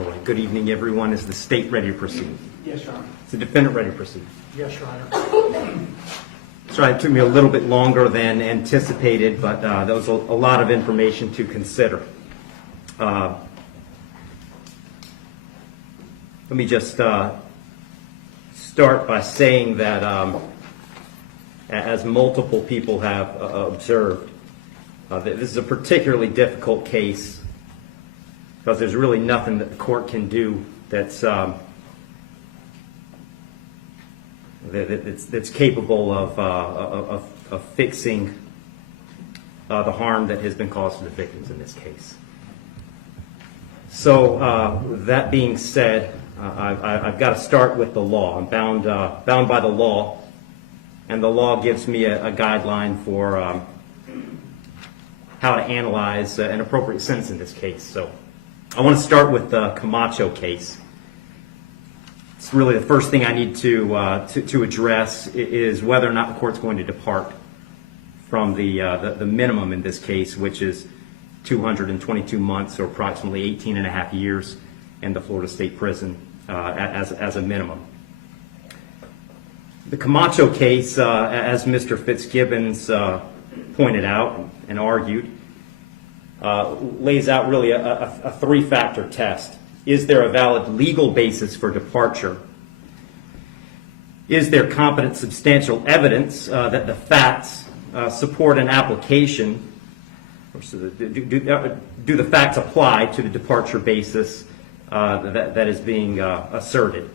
All right, good evening, everyone. Is the state ready to proceed? Yes, Your Honor. Is the defendant ready to proceed? Yes, Your Honor. Sorry, it took me a little bit longer than anticipated, but there was a lot of information to consider. Let me just start by saying that as multiple people have observed, this is a particularly difficult case because there's really nothing that the court can do that's capable of fixing the harm that has been caused to the victims in this case. So that being said, I've got to start with the law. I'm bound by the law, and the law gives me a guideline for how to analyze an appropriate sentence in this case. So I want to start with the Camacho case. It's really the first thing I need to address is whether or not the court's going to depart from the minimum in this case, which is 222 months, or approximately 18 and a half years in the Florida State Prison as a minimum. The Camacho case, as Mr. Fitzgibbons pointed out and argued, lays out really a three-factor test. Is there a valid legal basis for departure? Is there competent substantial evidence that the facts support an application? Or do the facts apply to the departure basis that is being asserted?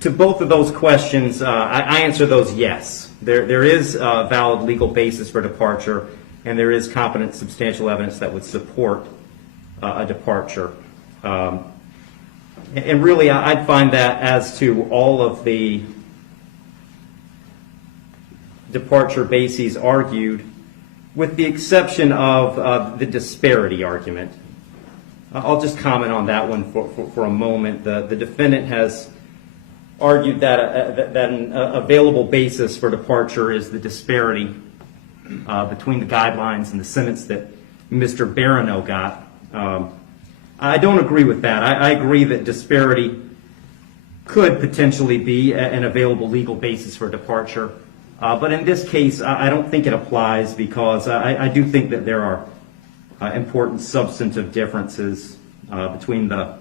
To both of those questions, I answer those yes. There is a valid legal basis for departure, and there is competent substantial evidence that would support a departure. And really, I'd find that as to all of the departure bases argued, with the exception of the disparity argument. I'll just comment on that one for a moment. The defendant has argued that an available basis for departure is the disparity between the guidelines and the sentence that Mr. Barano got. I don't agree with that. I agree that disparity could potentially be an available legal basis for departure. But in this case, I don't think it applies because I do think that there are important substantive differences between the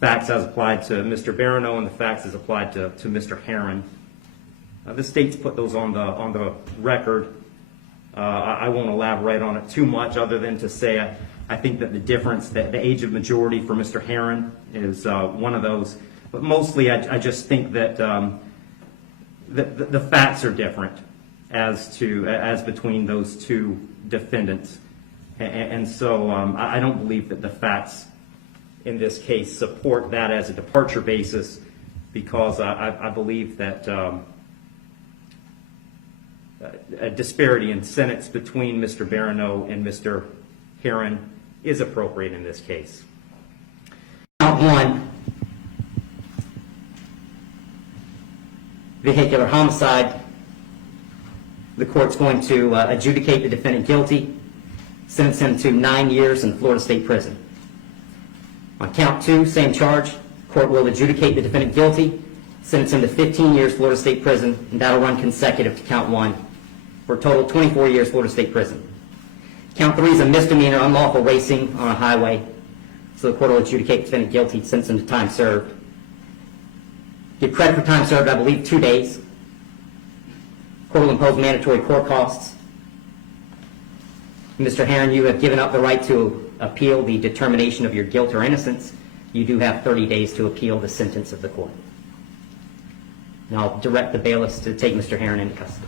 facts as applied to Mr. Barano and the facts as applied to Mr. Heron. The state's put those on the record. I won't elaborate on it too much other than to say I think that the difference, the age of majority for Mr. Heron is one of those. But mostly I just think that the facts are different as between those two defendants. And so I don't believe that the facts in this case support that as a departure basis because I believe that a disparity in sentence between Mr. Barano and Mr. Heron is appropriate in this case. Count one, vehicular homicide. The court's going to adjudicate the defendant guilty, sentence him to 9 years in Florida State Prison. On count two, same charge, the court will adjudicate the defendant guilty, sentence him to 15 years Florida State Prison, and that'll run consecutive to count one for a total of 24 years Florida State Prison. Count three is a misdemeanor, unlawful racing on a highway. So the court will adjudicate the defendant guilty, sentence him to time served. Give credit for time served, I believe, 2 days. Court will impose mandatory court costs. Mr. Heron, you have given up the right to appeal the determination of your guilt or innocence. You do have 30 days to appeal the sentence of the court. And I'll direct the bailiffs to take Mr. Heron into custody.